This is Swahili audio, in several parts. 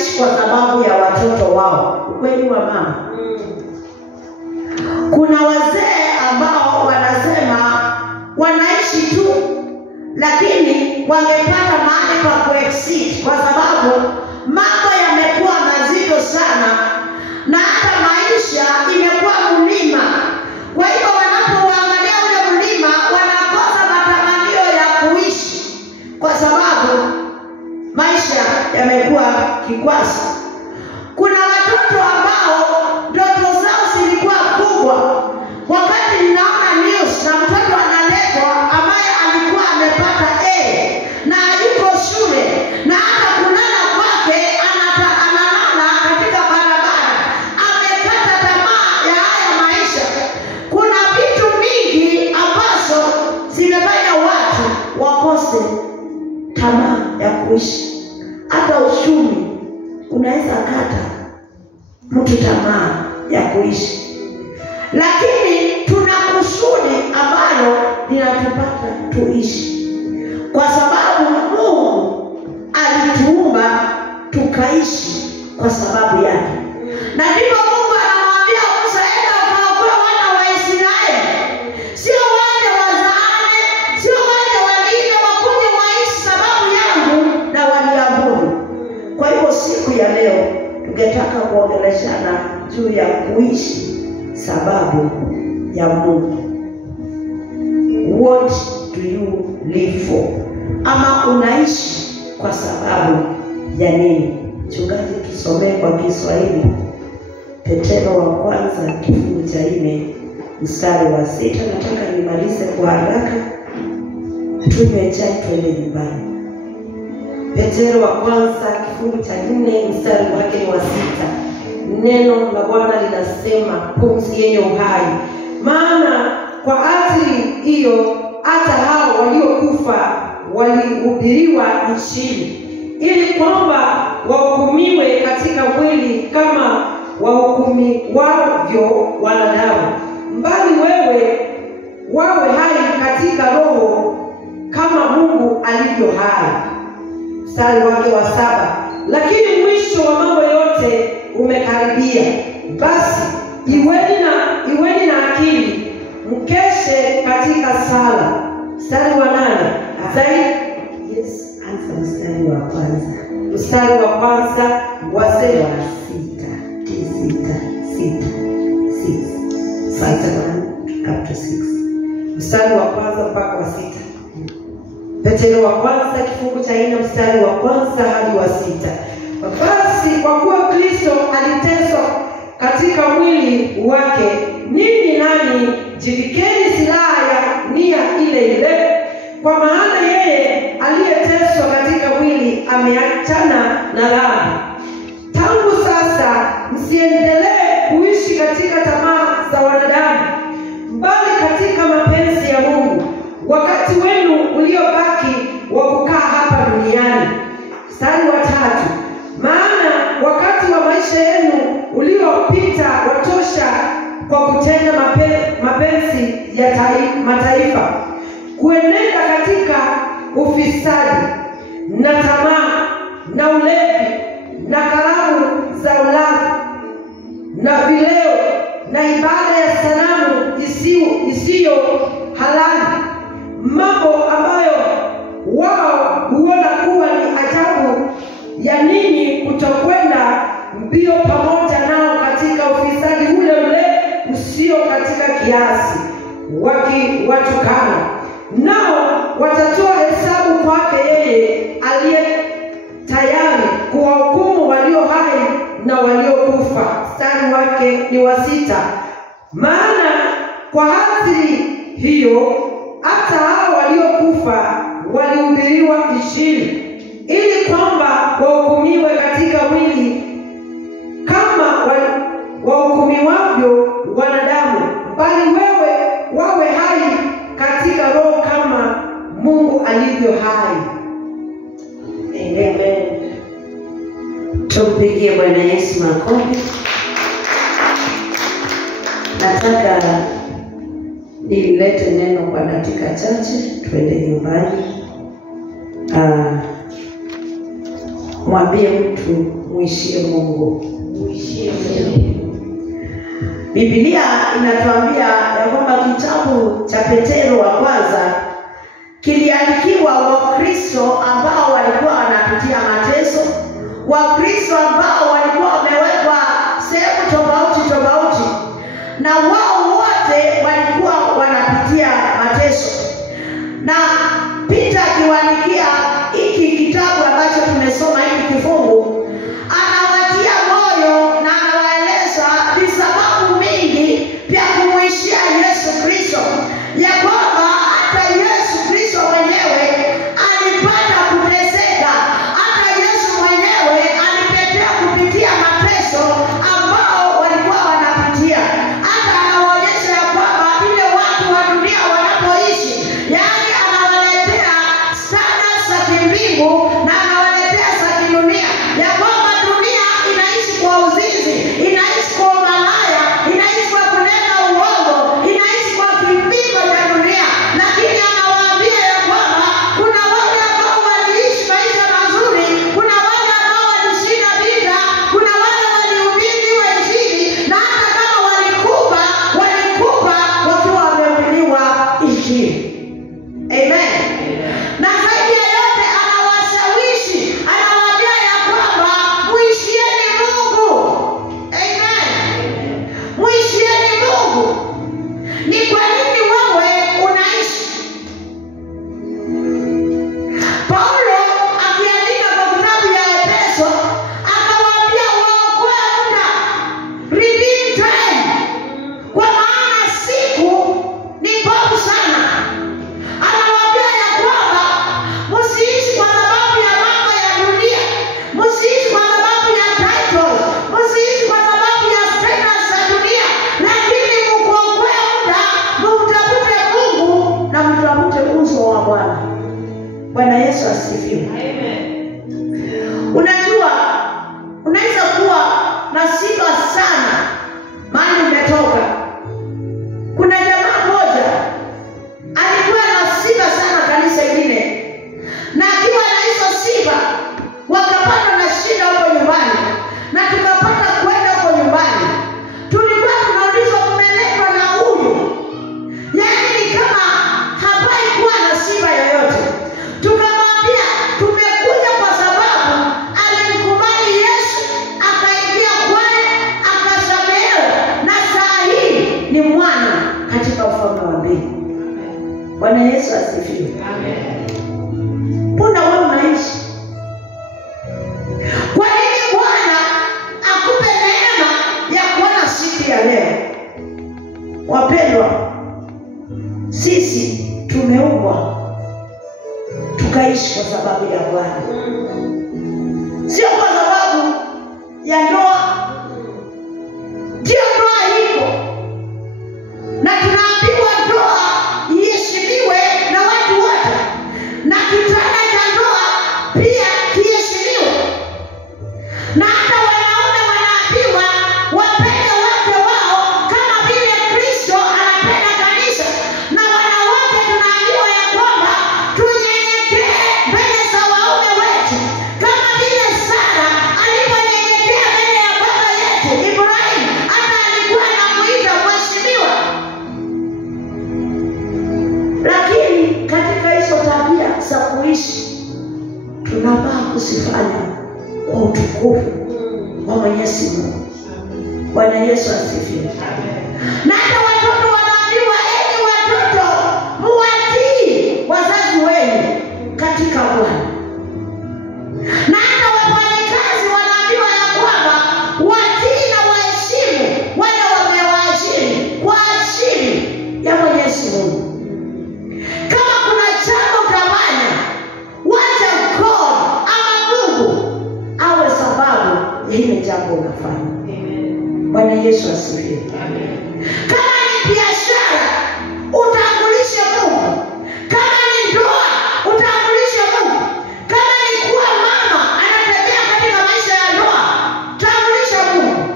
wanaishi kwa sababu ya watoto wao. Ukweli wa mama. Kuna wazee ambao wanasema wanaishi tu, lakini wangepata mahali pa kuexit kwa sababu mambo yamekuwa mazito sana na hata maisha imekuwa mlima. Kwa hivyo wanapoangalia ule mlima wanakosa matamanio ya kuishi kwa sababu maisha yamekuwa kikwazo. Kuna watoto ambao ndoto zao zilikuwa kubwa. Wakati ninaona news na mtoto analetwa ambaye alikuwa amepata A na yuko shule na hata kulala kwake analala katika barabara, amekata tamaa ya haya maisha. Kuna vitu mingi ambazo zinafanya watu wakose tamaa ya kuishi. Hata uchumi unaweza kata mtu tamaa ya kuishi. Lakini tuna kusudi ambalo linatupata tuishi, kwa sababu Mungu alituumba tukaishi kwa sababu yake. Na ndipo Mungu anamwambia Musa, enda ukaokoe wana wa Israeli. Sio waje wazaane, sio waje wengine wakuje waishi sababu yangu na waniabudu. Kwa hivyo siku ya leo tungetaka kuongeleshana juu ya kuishi sababu ya Mungu. What do you live for? Ama unaishi kwa sababu ya nini? Mchungaji tusomee kwa Kiswahili Petero wa kwanza kifungu cha 4 mstari wa 6. Nataka nimalize kwa haraka tunywe chai twende nyumbani. Petero wa kwanza kifungu cha 4 mstari wake wa 6. Neno la Bwana linasema, pumzi yenye uhai. Maana kwa ajili hiyo hata hao waliokufa walihubiriwa Injili, ili kwamba wahukumiwe katika mwili kama wahukumiwavyo wanadamu, bali wawe hai katika roho kama Mungu alivyo hai. Mstari wake wa 7. Lakini mwisho wa mambo yote umekaribia. Basi iweni na akili, mkeshe katika sala. Mstari wa 8. Anza mstari wa kwanza. Mstari wa kwanza wasema 6. Mstari wa kwanza mpaka wa 6. Petero wa kwanza kifungu cha 4 mstari wa kwanza hadi wa 6. Basi kwa kuwa Kristo aliteswa katika mwili wake, ninyi nani jivikeni silaha ya nia ile ile. Kwa maana yeye aliyeteswa katika mwili ameachana na dhambi. Tangu sasa msiendelee kuishi katika tamaa za wanadamu, bali katika mapenzi ya Mungu. Wakati wenu uliobaki wa kukaa hapa duniani. Mstari wa 3. Maana wakati wa maisha yenu uliopita watosha kwa kutenda mapenzi ya mataifa, kuenenda katika ufisadi na tamaa na ulevi na karamu za ulafi na vileo na ibada ya sanamu isiyo halali, mambo ambayo wao huona kuwa ni ajabu ya ninyi kutokwenda mbio pamoja nao katika ufisadi ule usio katika kiasi, wakiwatukana. Nao watatoa hesabu kwake yeye aliye tayari kuwahukumu walio hai na waliokufa. Mstari wake ni wa 6. Maana kwa ajili hiyo hata hao waliokufa walihubiriwa Injili, ili kwamba wahukumiwe katika mwili kama wahukumiwavyo wanadamu, bali wawe hai katika roho kama Mungu alivyo hai. Amen. Tumpigie Bwana Yesu makofi. Nataka nilete neno kwa dakika chache, twende nyumbani. Mwambie mtu muishie Mungu. Biblia inatuambia ya kwamba kitabu cha Petero wa kwanza kiliandikiwa Wakristo ambao walikuwa wanapitia mateso, Wakristo ambao walikuwa wamewekwa sehemu tofauti, na wao wote walikuwa wanapitia mateso. Na Peter akiwaandikia hiki kitabu ambacho tumesoma hiki kifungu, anawatia moyo na anawaeleza ni sababu mingi vya kumuishia Yesu Kristo, ya kwamba hata Yesu Kristo mwenyewe alipata kuteseka, hata Yesu mwenyewe alipitia kupitia mateso ambao walikuwa wanapitia. Hata anawaonyesha ya kwamba vile watu wa dunia wanapoishi, yaani anawaletea sana za kimbingu na anawaletea za kidunia, ya kwamba dunia inaishi kwa uzinzi, inaishi kwa malaya, inaishi kwa kunena uongo, inaishi kwa kimbingo cha dunia. Lakini anawaambia ya kwamba kuna wale ambao waliishi maisha mazuri, kuna wale ambao walishinda vita, kuna wale walihubiriwa Injili, na hata kama walikufa wakiwa wamehubiriwa Injili. Amen. Na zaidi ya yote anawashawishi, anawaambia ya kwamba muishieni Mungu. Amen. Muishieni Mungu. Ni kwa nini wewe unaishi? Paulo akiandika kwa kitabu ya Efeso akawaambia waokoe muda, redeem time, kwa maana siku ni mbovu sana. Anawaambia ya kwamba msiishi kwa sababu ya mambo ya dunia, msiishi kwa sababu ya titles, msiishi kwa sababu ya status za dunia, lakini mkuokoe muda, mtafute Mungu na mtafute uso wa Bwana. Bwana Yesu asifiwe. Amen. Unajua, unaweza kuwa na sifa sana mahali umetoka. Kuna jamaa moja alikuwa na sifa sana kanisa ingine, na akiwa na hizo sifa wakapata na shida huko nyumbani, na tukapata kwenda huko nyumbani. Tulikuwa tunaulizwa mmeletwa na huyu, yaani kama hafai kuwa na sifa yoyote. Tukamwambia tumekuja kwa sababu alimkubali Yesu, akaingia kwake, akasamehewa, na saa hii ni mwana katika ufalme wa mbingu. Bwana Yesu asifiwe. Amen. Mbona wewe unaishi? Kwa nini Bwana akupe neema ya kuona siku ya leo? Wapendwa, sisi tumeumbwa tukaishi kwa sababu ya Bwana, sio kwa sababu ya ndoa. Ndio ndoa iko, na tunaambiwa ndoa iheshimiwe na watu wote, na kitanda cha ndoa pia kiheshimiwe. Na hata wanaume wanaambiwa wapende wake wao kama vile Kristo anapenda kanisa, na wanawake tunaambiwa ya kwamba tunyenyekee mbele za waume wetu kama vile Sara aliponyenyekea mbele ya baba yetu Ibrahim, hata alikuwa anamuita mheshimiwa. Lakini katika hizo tabia za kuishi tunafaa kusifanya kwa utukufu wa Mwenyezi Mungu. Bwana Yesu asifiwe. Na hata watoto wanaambiwa, enyi watoto muwatii wazazi wenu katika Bwana. Na hata wafanyakazi wanaambiwa ya kwamba watii na waheshimu wale wamewaajiri kwa ajili ya Mwenyezi Mungu. Kama kuna jambo utafanya, wacha God ama Mungu awe sababu ya ile jambo unafanya. Bwana Yesu asifiwe. Kama ni biashara, utambulishe Mungu. Kama ni ndoa, utambulishe Mungu. Kama ni kuwa mama anatembea katika maisha ya ndoa, tambulisha Mungu.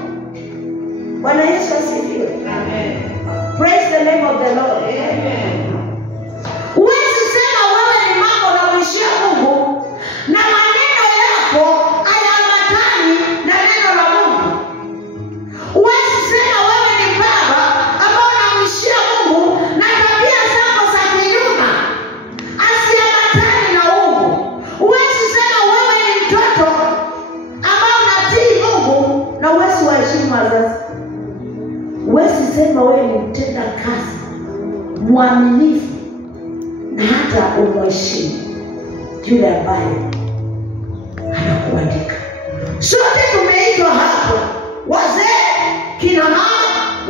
Bwana Yesu asifiwe. Amen. Praise the name of the Lord. Amen. Huwezi sema wewe ni mama unamwishia Mungu na maneno yako mtoto ambao unatii Mungu na uwezi waheshimu wazazi. Uwezi sema wewe ni mtenda kazi, mwaminifu, na hata umheshimu yule ambaye anakuandika. Sote tumeitwa hapo, wazee, kina mama,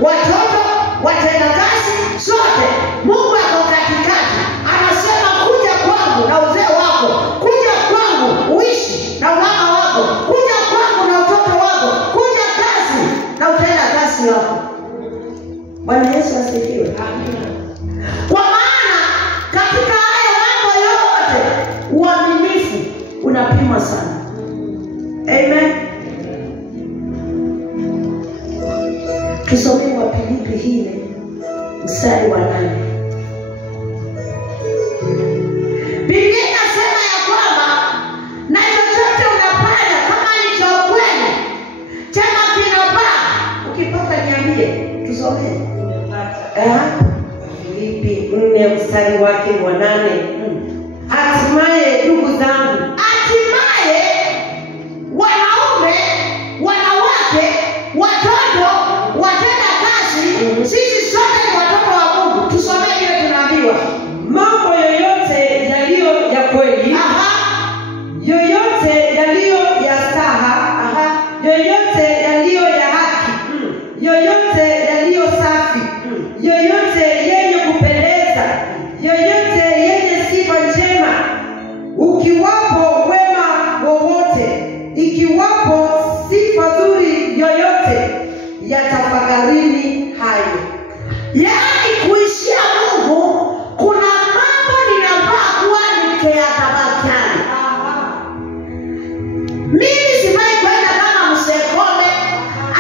watoto, watenda kazi, sote. Mungu ako katikati. Anasema kuja kwangu na uzee wako, kuja kwangu uishi na umama wako, kuja kwangu na utoto wako, kuja kazi na utenda kazi wako. Bwana Yesu asifiwe. Amina. Kwa maana katika haya mambo yote uaminifu unapimwa sana. Amen. Tusome Wafilipi hili mstari wa 8. Biblia inasema ya kwamba na chochote unafanya kama ni cha ukweli, tena kinafaa, ukipata niambie. Tusome. Wafilipi 4 mstari wake wa 8. Hatimaye ndugu zangu, hatimaye wanaume, wanawake, watoto, watenda kazi, sisi sote ni watoto wa Mungu. Tusome ile tunaambiwa, mambo yoyote yaliyo ya kweli, yoyote yaliyo ya staha, yoyote yaliyo ya haki, yoyote yaliyo safi, yoyote yenye kupendeza, yoyote yenye sifa njema, ukiwapo wema wowote, ikiwapo sifa nzuri yoyote, yatafakarini hayo. Yaani kuishia Mungu, kuna mambo ninafaa kuwa nikiyatafakari. Mimi sifai kwenda kama msekome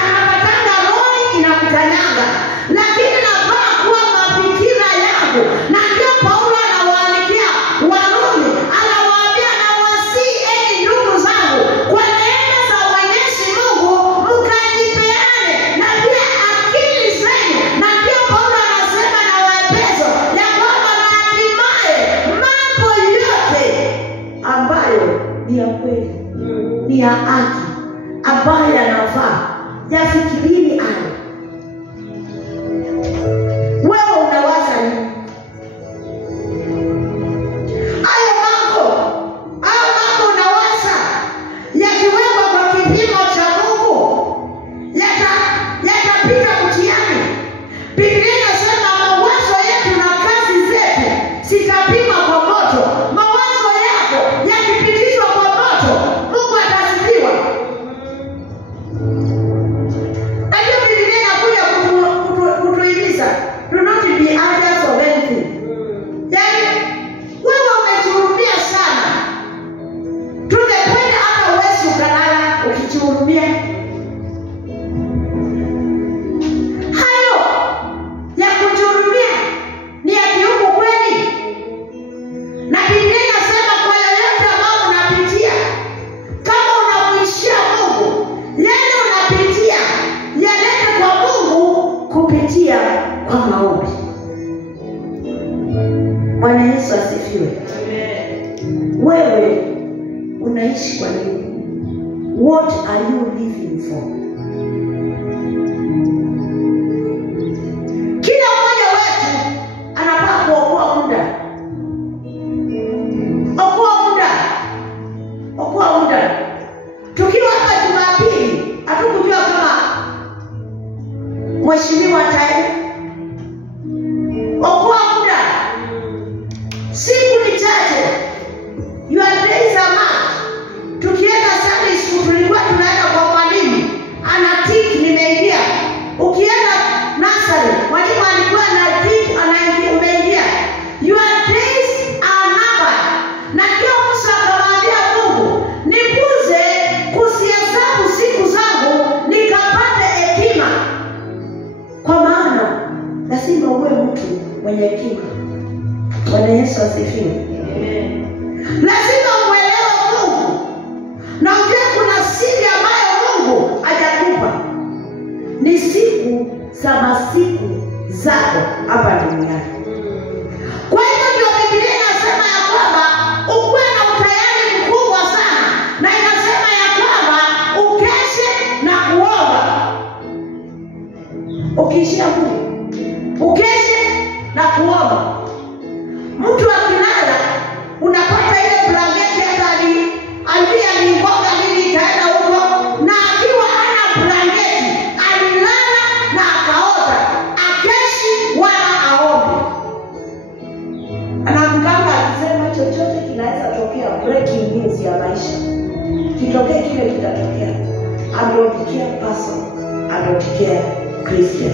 anapatanga roho inamkanyanga, lakini nafaa kuwa mafikira yangu. Na ndio Paulo anawaandikia Warumi, anawaambia na wasii, enyi ndugu zangu, kwa neema za Mwenyezi Mungu mkajipeane na pia akili zenu. Na ndio Paulo anasema na Waefeso ya kwamba hatimaye mambo yote ambayo ni ya kweli, ni ya haki, ambayo yanafaa, yafikirini hayo. Wewe unawaza nini? Hayo mambo unawaza yakiwekwa kwa kipimo cha Mungu, yatapita mtihani. Biblia inasema mawazo yetu na kazi zetu zitapimwa kwa moto. Mawazo yako yakipitishwa kwa moto, Mungu atasifiwa. Najua Biblia inakuja kutuhimiza, do not be anxious of anything. Yaani wewe umechurumia sana, to the point hata uwezi ukalala ukichurumia. Hayo ya kuchurumia ni ya kiungu kweli. Na Biblia inasema kwa yoyote ambao unapitia, kama unamuishia Mungu, yale unapitia yalete kwa Mungu kupitia kwa maombi. Bwana Yesu asifiwe. Wewe unaishi kwa nini? What are you living for? Kila mmoja wetu anafaa kuokoa muda. Okoa muda. Tukiwa hapa Jumapili, hatukujua kama mheshimiwa ataenda. Okoa muda. Siku ni chache. Your days are marked. Tukienda Sunday school tulikuwa tunaenda kwa mwalimu, anatiki nimeingia. Ukienda nursery, mwalimu alikuwa anatiki umeingia. Your days are numbered. Na ndio Musa akamwambia Mungu, nipuze kuzihesabu siku zangu nikapate hekima. Kwa maana lazima uwe mtu mwenye hekima. Bwana Yesu asifiwe. Lazima uelewe Mungu na ujue kuna siri ambayo Mungu hajakupa. Ni siku za masiku zako hapa duniani. Kwa hivyo ndio Biblia inasema ya kwamba ukuwe na utayari mkubwa sana, na ukiishia Mungu, ukeshe na kuomba. Mtu akilala unapata ile blanketi hata aliyelingoga nini ikaenda huko, na akiwa ana blanketi alilala na akaota, akeshi wala aombe. Anamkanga akisema chochote kinaweza tokea, breaking news ya maisha. Kitokee kile kitatokea. Ameotikia person, ameotikia Christian.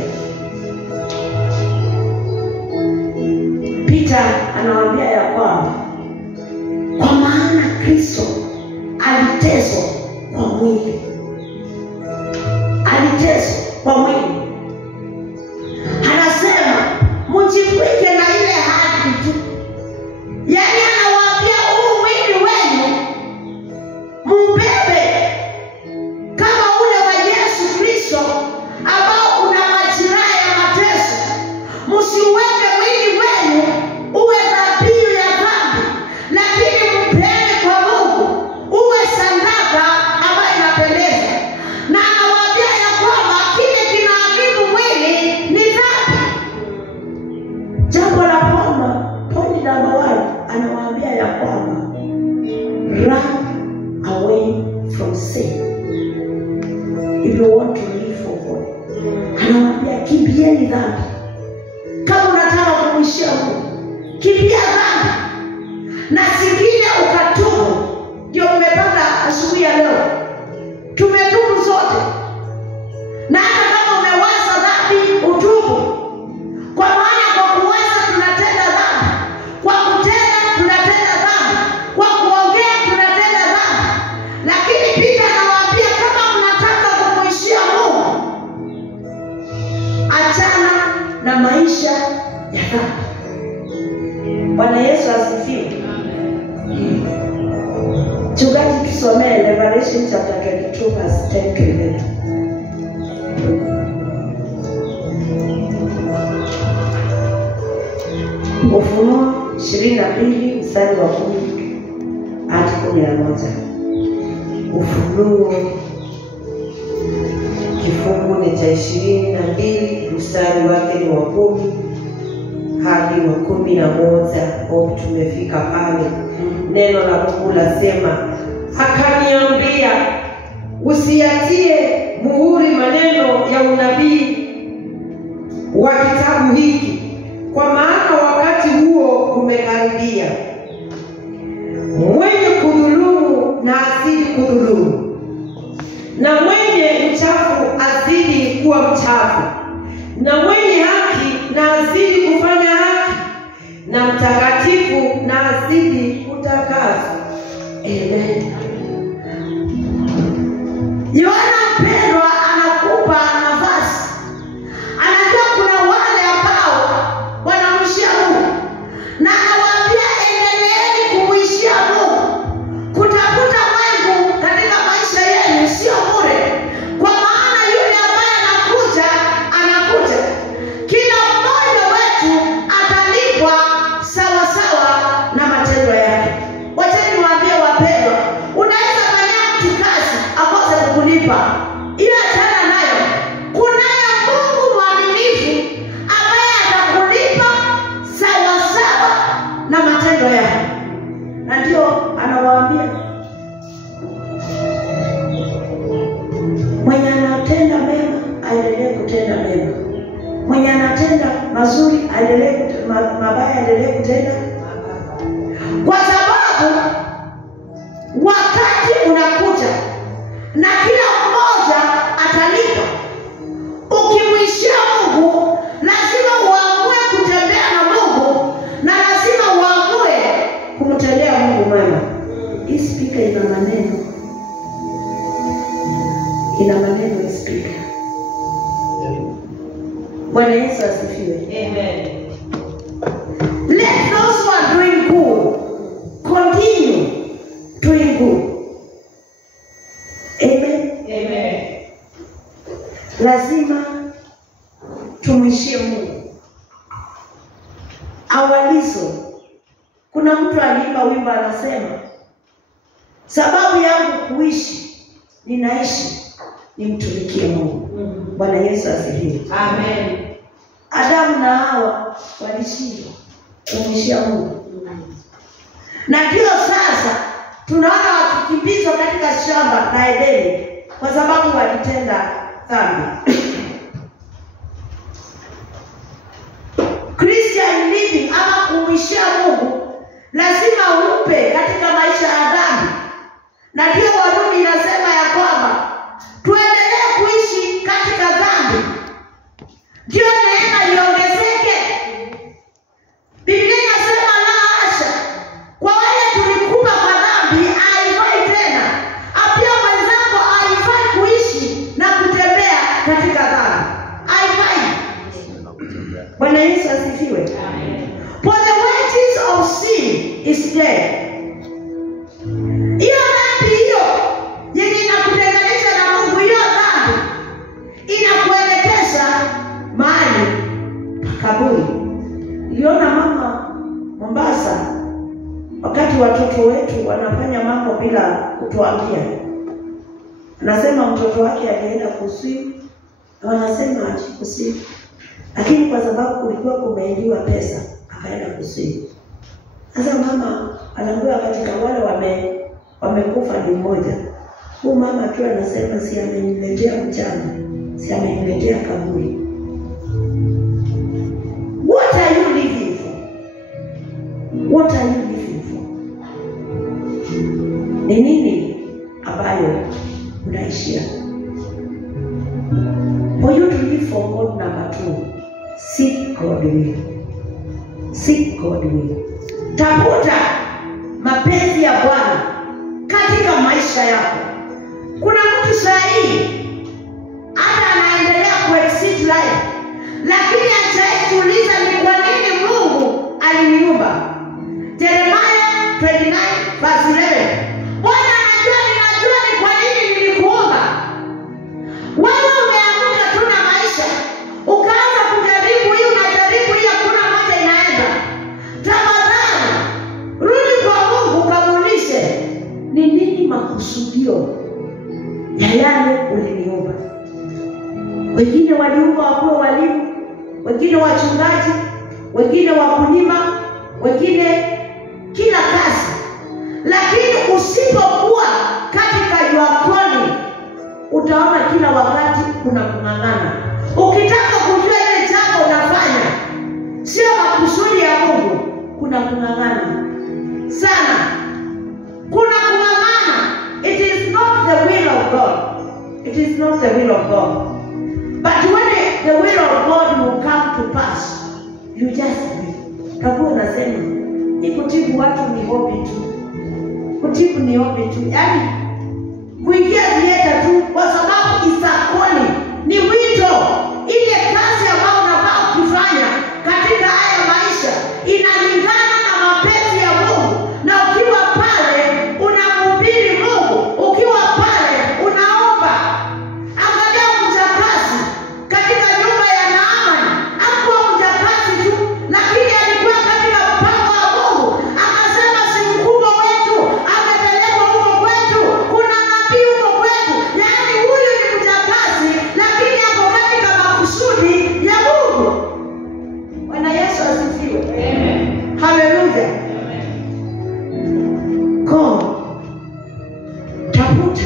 Peter anawaambia ya kwamba kwa maana Kristo aliteswa kwa mwili. Aliteswa kwa mwili. Anasema mjivike na ile hadi tu. Yaani anawaambia huu mwili wenu mbebe kama ule wa Yesu Kristo ambao una majeraha ya mateso. Msiuweke mwili wenu uwe dhabihu ya dhambi, lakini mpende kwa Mungu uwe sadaka ambayo inapendeza. Na anawaambia ya kwamba kile kinaharibu mwili ni dhambi. Jambo la kwamba point number 1, anawaambia ya kwamba run away from sin if you want to live for God. Anawaambia kimbieni dhambi. Kama unataka kumwishia Mungu, kimbia dhambi. Na singine ukatubu. Ndio umepata asubuhi ya leo. Tumetubu zote. Na hata kama umewaza dhambi, utubu. Kwa maana kwa kuwaza tunatenda dhambi, kwa kutenda tunatenda dhambi, kwa kuongea tunatenda dhambi. Lakini Peter anawaambia kama mnataka kumwishia Mungu, achana na maisha ya dhambi. Bwana Yesu asifiwe. Chungaji tusomee Revelation chapter 22 verse 10 to 11. Ufunuo 22 mstari wa 10 hadi 11. Ufunuo kifungu ni cha 22 mstari wake ni wa 10 hadi wa 11. Hapo tumefika pale. Neno la Mungu lasema, akaniambia usiatie muhuri maneno ya unabii wa kitabu hiki, kwa maana wakati huo umekaribia. Mwenye kudhulumu na azidi kudhulumu, na mwenye uchafu azidi kuwa mchafu, na mwenye haki na azidi kufanya haki, na mtakatifu na azidi kutakaswa. Amen. Yohana mpendwa anakupa nafasi. Anajua kuna wale ambao wanamwishia Mungu, na anawaambia endeleeni kumwishia Mungu. Kutafuta Mungu katika maisha yenu sio bure, kwa maana yule ambaye anakuja kila mmoja wetu atalipwa sawa sawa na matendo yake. Wacha niwaambie wapendwa, unaweza fanya mtu kazi akose kukulipa, ila achana nayo. Kunaye Mungu mwaminifu ambaye atakulipa sawa sawa na matendo yake. Na ndio anawaambia mwenye anatenda mema aendelee kutenda mema, mwenye anatenda mazuri aendelee mabaya aendelee kutenda, kwa sababu wakati unakuja na kila mmoja atalipa. Ukimwishia Mungu lazima uamue kutembea na Mungu, na lazima uamue kumtendea Mungu mema. Hii speaker ina maneno speaker. Bwana Yesu asifiwe. Amen. Let those who are doing good continue doing good. Amen. Amen. Lazima tumwishie Mungu. Awalizo. Kuna mtu aliimba wimbo anasema, sababu yangu kuishi ninaishi nimtumikie Mungu. Bwana Yesu asifiwe. Amen. Adamu na Hawa walishindwa kumwishia Mungu. Na ndio sasa tunaona wakikimbizwa katika shamba la Edeni kwa sababu walitenda dhambi. Christian living ama kumwishia Mungu lazima upe katika maisha ya dhambi. Na ndio Warumi inasema ya kwamba tuendelee kuishi katika dhambi ndio neema iongezeke. Biblia inasema la hasha, kwa wale tulikufa kwa dhambi haifai tena. Apia mwenzako haifai kuishi na kutembea katika dhambi. Haifai. Bwana Yesu asifiwe. For the wages of sin is death. Hiyo dhambi hiyo yenye inakutenganisha na Mungu, hiyo dhambi inakuelekeza mahali kaburi. Niliona mama Mombasa wakati watoto wetu wanafanya mambo bila kutuambia. Anasema mtoto wake alienda kuswim na wanasema achikuswim. Lakini kwa sababu kulikuwa kumeidiwa pesa akaenda kuswim. Sasa mama anaambiwa katika wale wamekufa ni mmoja. Huyu mama tu anasema si ameniletea mchana, si ameniletea kaburi. What are you living for? What are you living for? Ni nini ambayo unaishia? For you to live for God, number 2, seek God will. Seek God will. Tafuta mapenzi ya Bwana katika maisha yako. Kuna mtu sahihi hata anaendelea kuexit life, lakini hajajiuliza ni kwa nini Mungu aliniumba. Jeremiah 29 verse 11. Bwana ninajua ni kwa nini nilikuumba. Wewe umeamka tu na maisha, ukaanza kujaribu hii unajaribu hii, hakuna moja inaenda. Tafadhali rudi kwa Mungu kamuulize ni nini makusudio ya yale uliniumba. Wengine waliumba wakuwe walimu, wengine wachungaji, wengine wakulima, wengine kila kazi. Lakini usipokuwa katika your calling, utaona kila wakati kuna kung'ang'ana. Ukitaka kujua ile jambo unafanya sio makusudi ya Mungu, kuna kung'ang'ana sana. Kuna kung'ang'ana. It is not the will of God. It is not the will of God. But when the will of God will come to pass, you just will. Kabla nasema ni kutibu watu ni hobby tu. Kutibu ni hobby tu. Yaani kuingia dieta tu kwa sababu isakoni ni wito. Ile kazi ambayo unafaa kufanya katika haya maisha inalingana na mapenzi ya Mungu. Na ukiwa pale unamhubiri Mungu, ukiwa pale unaomba. Angalia mjakazi katika nyumba ya Naamani, hakuwa mjakazi tu, lakini alikuwa katika mpango wa Mungu. Akasema si mkubwa wetu amepelekwa huko kwetu, kuna nabii huko kwetu. Yaani huyu ni mjakazi lakini ako katika makusudi ya Mungu. Bwana Yesu asifiwe. Amen. Hallelujah. God, tafuta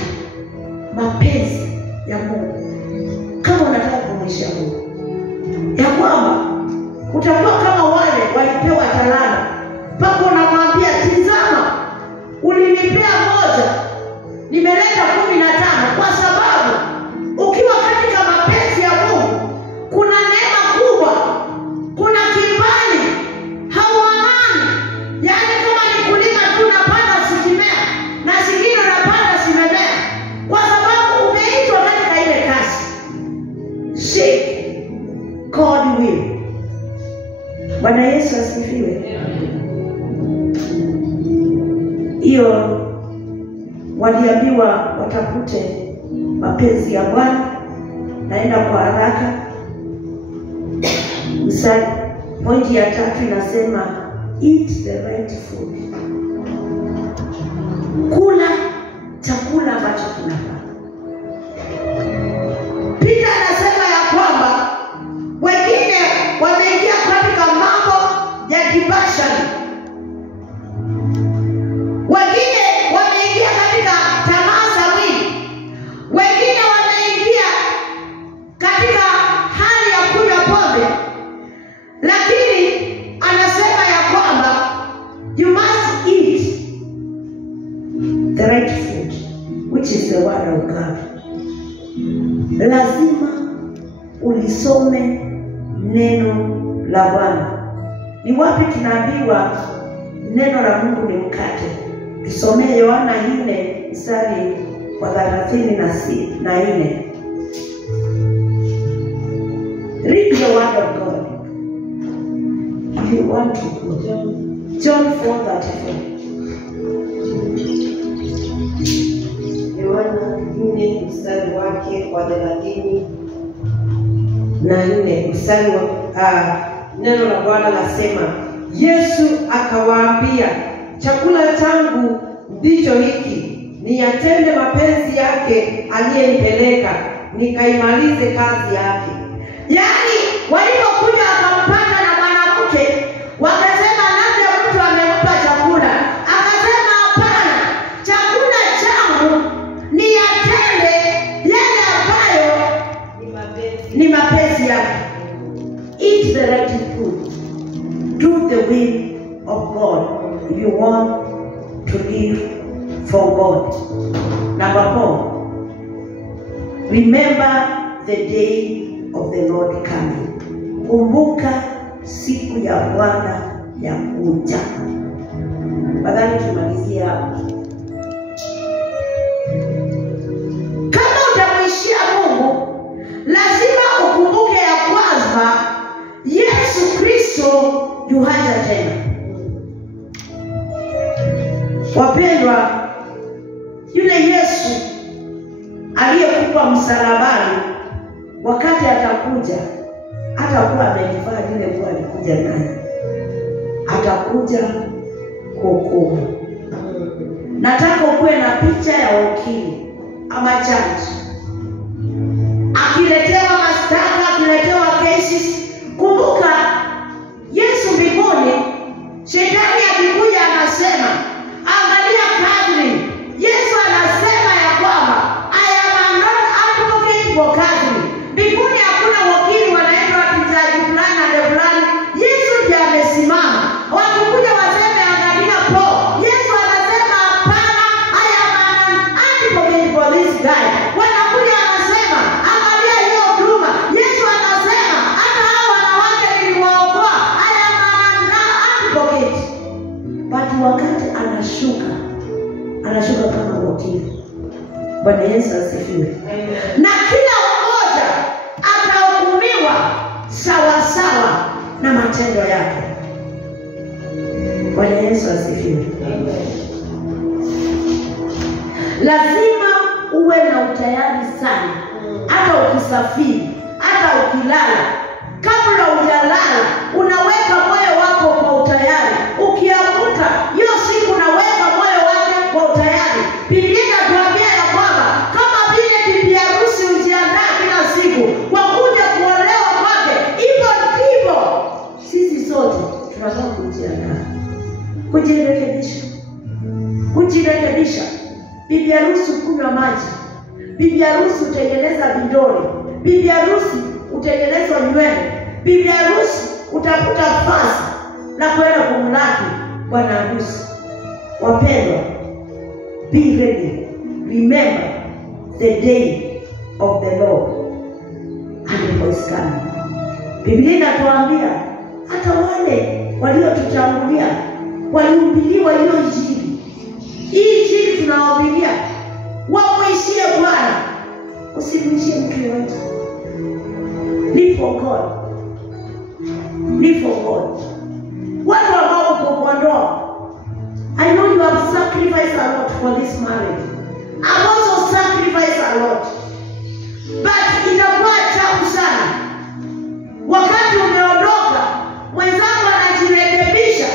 mapenzi ya Mungu kama unataka kumwishia Mungu, ya kwamba utakuwa kama wale walipewa talanta. Mpaka unamwambia tizama, ulinipea moja, nimeleta 15, kwa sababu ukiwa katika mapenzi ya Mungu kuna neema kubwa, kuna kibali, hauamani. Yaani kama ni kulima tu unapanda sikimea na zingine unapanda simemea, kwa sababu umeitwa katika ile kazi. Seek God will. Bwana Yesu asifiwe. Hiyo waliambiwa watafute mapenzi ya Bwana. Naenda kwa haraka. Pointi ya 3 inasema eat the right food. Kula chakula ambacho kinafaa. God. Lazima ulisome neno la Bwana. Ni wapi tunaambiwa neno la Mungu ni mkate? Tusomee Yohana 4 mstari wa 34. Read the word of God. If you want to go. John 4:34. Yohana 4 mstari wake wa 34 mstari wa neno la Bwana nasema, Yesu akawaambia, chakula changu ndicho hiki, niyatende mapenzi yake aliyenipeleka, nikaimalize kazi yake. Yaani walipokuja wakampata na mwanamke, wakasema labda mtu amempa chakula. Akasema hapana, chakula changu niyatende yale ambayo ni mapenzi yake. Eat the right food. Do the will of God if you want to live for God. Number 4. Remember the day of the Lord coming. Kumbuka siku ya Bwana ya kuja. Badala tumalizie hapo. Kama utamwishia Mungu, lazima ukumbuke ya kwamba Yesu Kristo yuhaja tena. Wapendwa, yule Yesu aliyekufa msalabani, wakati atakuja, hatakuwa amejivaa yule nguo alikuja naye. Atakuja kuhukumu. Nataka ukuwe na picha ya wakili ama judge. Akiletewa mashtaka, akiletewa cases, kumbuka Yesu mbinguni, shetani akikuja anasema, angalia Catherine. Yesu anasema ya kwamba I am not advocate for Catherine. Mbinguni hakuna wakili wanaitwa jaji fulani na fulani. Yesu ndiye amesimama. Wakikuja waseme angalia Paul. Yesu anasema hapana, I am an advocate for this guy. Wanakuja anasema angalia hiyo huduma. Yesu anasema hata hao wanawake niliwaokoa. I am an advocate. But wakati anashuka kama wakili. Bwana Yesu asifiwe. Na kila mmoja atahukumiwa sawa sawa na matendo yake. Bwana Yesu asifiwe. Lazima uwe na utayari sana. Hata ukisafiri, hata ukilala, kabla hujalala unaweka moyo wako kwa utayari. Ukiamka hiyo siku unaweka moyo wako kwa utayari. Biblia inatuambia ya kwamba kama vile bibi harusi hujiandaa kila siku kwa kuja kuolewa kwake, hivyo ndivyo sisi sote tunataka kujiandaa. Kujirekebisha. Bibi harusi kunywa maji. Bibi harusi utengeneza vidole. Bibi harusi utengeneza nywele. Bibi harusi utafuta fasi na kwenda kumlaki bwana harusi. Wapendwa, be ready. Remember the day of the Lord and for his coming. Biblia inatuambia hata wale waliotutangulia walihubiriwa hiyo injili. Hii injili tunawahubiria, wamwishie Bwana, usimwishie mtu yoyote. Live for God. Live for God. Watu ambao uko kwa ndoa, I know you have sacrificed a lot for this marriage. I've also sacrificed a lot. But itakuwa tabu sana wakati umeondoka, mwenzangu anajirekebisha,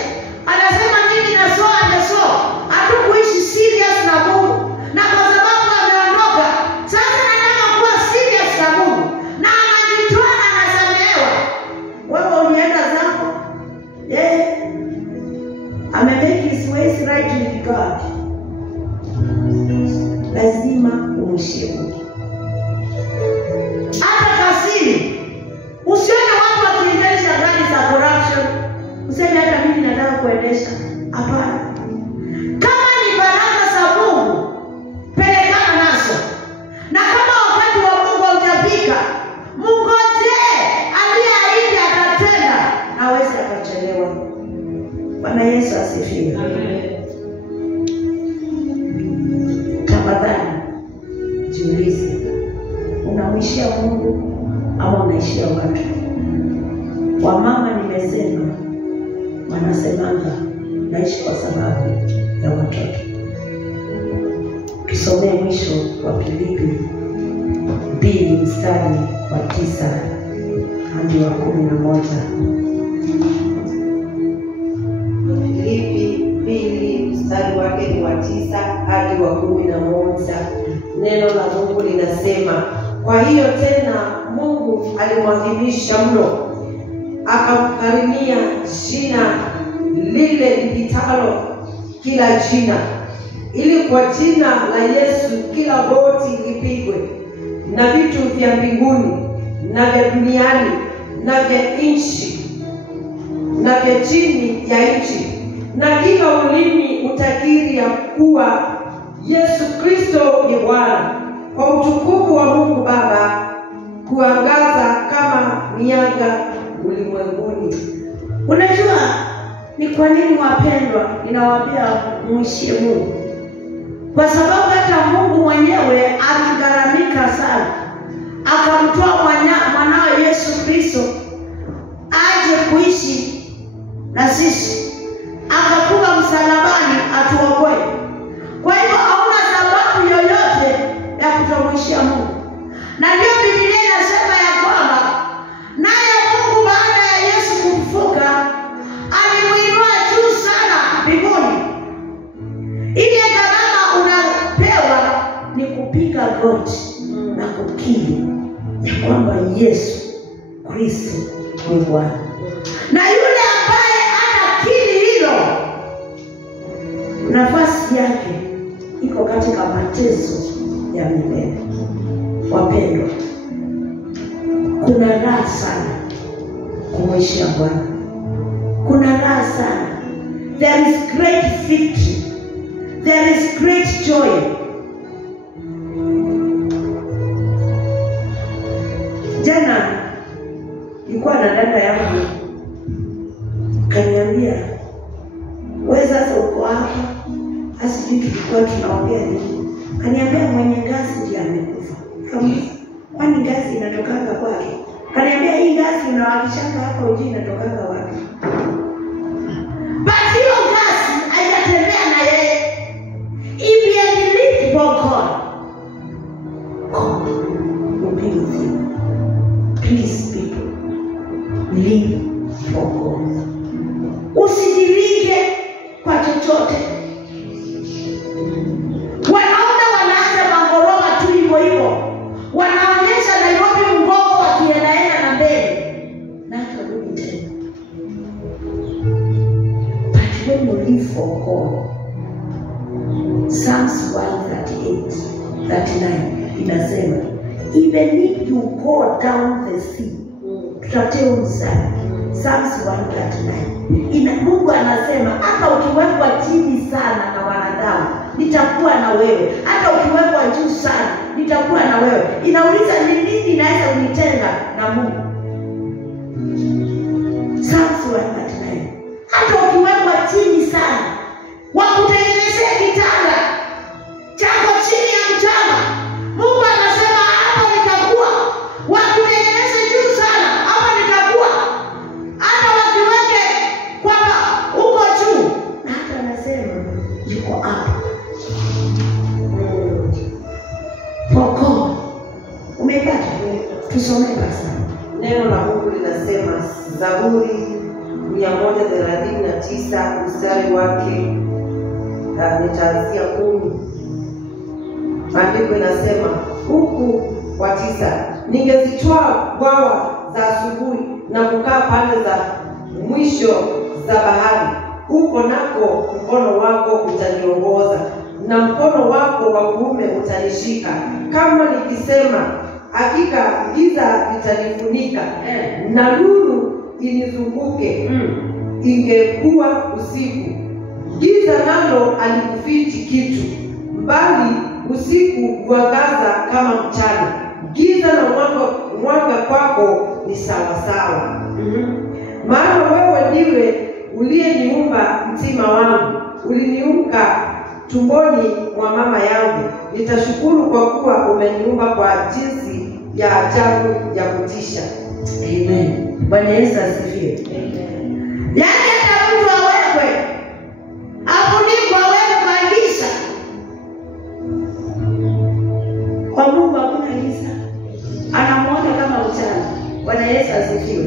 anasema mimi nasoa. Hatukuishi serious na Mungu, na kwa sababu ameondoka, sasa nataka kuwa serious na Mungu, na anajitoa na anasamehewa. Wewe ulienda zako, amemake his ways right with God. Let's Niulize, unamwishia Mungu ama unaishia watu? Wamama nimesema, wanasemanga naishi kwa sababu ya watoto. Tusomee mwisho wa Filipi 2 mstari wa 9 hadi wa 11. Filipi 2 mstari wake ni wa 9 hadi wa 11. Neno la Mungu linasema, kwa hiyo tena Mungu alimwadhimisha mno, akamkarimia jina lile lipitalo kila jina, ili kwa jina la Yesu kila goti lipigwe, na vitu vya mbinguni na vya duniani na vya nchi na vya chini ya nchi, na kila ulimi utakiri ya kuwa Yesu Kristo ni Bwana, kwa utukufu wa Mungu Baba, kuangaza kama mianga ulimwenguni. Unajua ni kwa nini wapendwa ninawaambia muishie Mungu? Kwa sababu hata Mungu mwenyewe aligharamika sana, akamtoa mwanawe Yesu Kristo aje kuishi na sisi, akakufa msalabani atuokoe. Kwa hivyo hauna sababu yoyote ya kutomwishia Mungu. Na ndio Biblia inasema ya kwamba naye Mungu baada ya Yesu kufufuka alimuinua juu sana mbinguni. Ile gharama unapewa ni kupiga goti na kukiri ya kwamba Yesu Kristo ni Bwana. Na yule ambaye anakiri hilo, nafasi yake iko katika mateso ya milele. Wapendwa, kuna raha sana kumwishia Bwana. Kuna raha sana. There is great victory. There is great joy. Jana nilikuwa na dada yangu kaniambia, wewe sasa uko hapa, asijui tulikuwa tunaongea nini. Kaniambia mwenye ngazi ndiye amekufa. Kamuuliza, kwani ngazi inatokanga kwake? Kaniambia hii ngazi unawakishanga hapa ujui inatokanga wapi. But hiyo ngazi haijatembea na yeye. If you believe for God, God will be with you. Please people, live for God. Usidirike kwa chochote. Wanaume wanaacha mangoroma tu hivyo hivyo, wanaonyesha Nairobi mgongo wakiendaenda na mbele na hatarudi tena. But when you live for God, Psalms 138:39 inasema, even if you go down the sea, tutateo msana. Psalms 139. Mungu anasema hata ukiwekwa chini sana na wanadamu, nitakuwa na wewe. Hata ukiwekwa juu sana, nitakuwa na wewe. Inauliza ni nini inaweza kunitenga na Mungu? Psalms 139. Hata ukiwekwa chini sana, wakutengenezea kitanda chako chini ya mchanga, Mungu anasema hapa nitakuwa. Wakutengeneze juu sana, hapa nitakuwa. Hata wakiweke kwamba uko juu, na hata anasema yuko hapa. Poko umepata? Tusome basi. Neno la Mungu linasema, Zaburi 139 mstari wake nitaanzia 10. Maandiko inasema huku wa 9, ningezitoa bwawa za asubuhi na kukaa pande za mwisho za bahari, huko nako mkono wako utaniongoza na mkono wako wa kuume utanishika. Kama nikisema hakika giza litanifunika na nuru inizunguke, ingekuwa usiku. Giza nalo alikufichi kitu, bali usiku huangaza kama mchana. Giza na mwanga kwako ni sawa sawa. Maana wewe ndiwe uliyeniumba mtima wangu, uliniumba tumboni mwa mama yangu. Nitashukuru kwa kuwa umeniumba kwa jinsi ya ajabu ya kutisha. Amen. Bwana Yesu asifiwe. Amen. Yaani hata mtu awekwe afunikwe, awekwe kwa giza, kwa Mungu hakuna giza, anamuona kama mchana. Bwana Yesu asifiwe.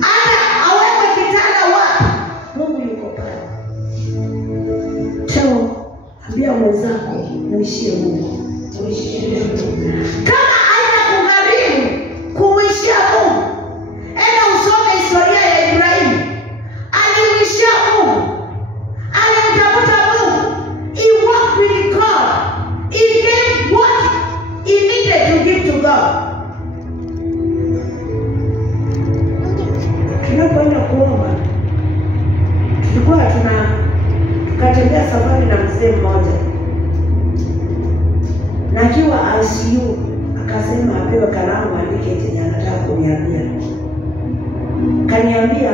Hata awekwe kitanda wapi, Mungu yuko pale. Chao, ambia mwenzako muishie Mungu. Kama haitakugharimu kumwishia Mungu, enda usome historia ya Ibrahimu. Alimwishia Mungu, alimtafuta Mungu. He walked with God. He gave what he needed to give to God. Tunapoenda kuomba, tulikuwa tukatembea safari na mzee mmoja, na akiwa ICU akasema apewe kalamu andike chenye anataka kuniambia. Kaniambia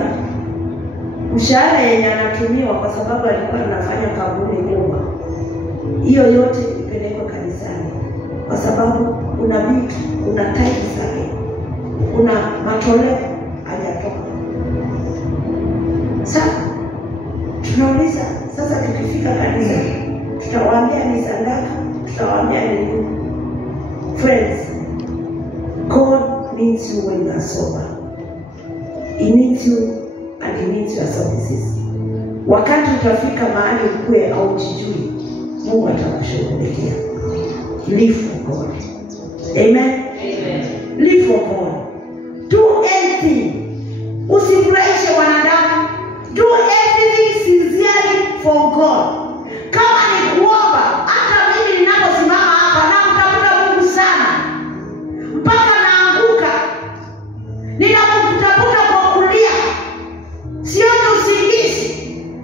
mshahara yenye anatumiwa, kwa sababu alikuwa anafanya kampuni kubwa, hiyo yote ipelekwe kanisani, kwa sababu kuna vitu, kuna tithe zake, kuna matoleo hajatoka. Sasa tunauliza, sasa tukifika kanisa tutawaambia ni sadaka, tutawaambia ni nini? Friends, God needs you when you are sober. He needs you and he needs your services. Wakati utafika mahali ukue au jijui, Mungu atakushughulikia. Live for God. Amen. Amen. Live for God. Do anything. Usifurahishe wanadamu. Do everything sincerely for God. Kama ni kuomba, hata mimi ninaposimama hapa namtafuta Mungu sana, mpaka naanguka. Ninamtafuta kwa kulia, sioni usingizi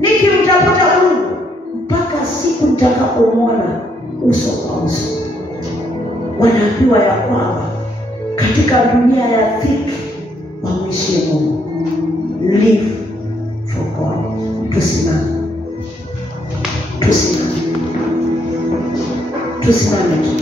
nikimtafuta Mungu, mpaka siku nitakapomwona uso kwa uso. Wanaambiwa ya kwamba katika dunia ya dhiki wamwishie Mungu. Live for God. Tusimame. Tusimame.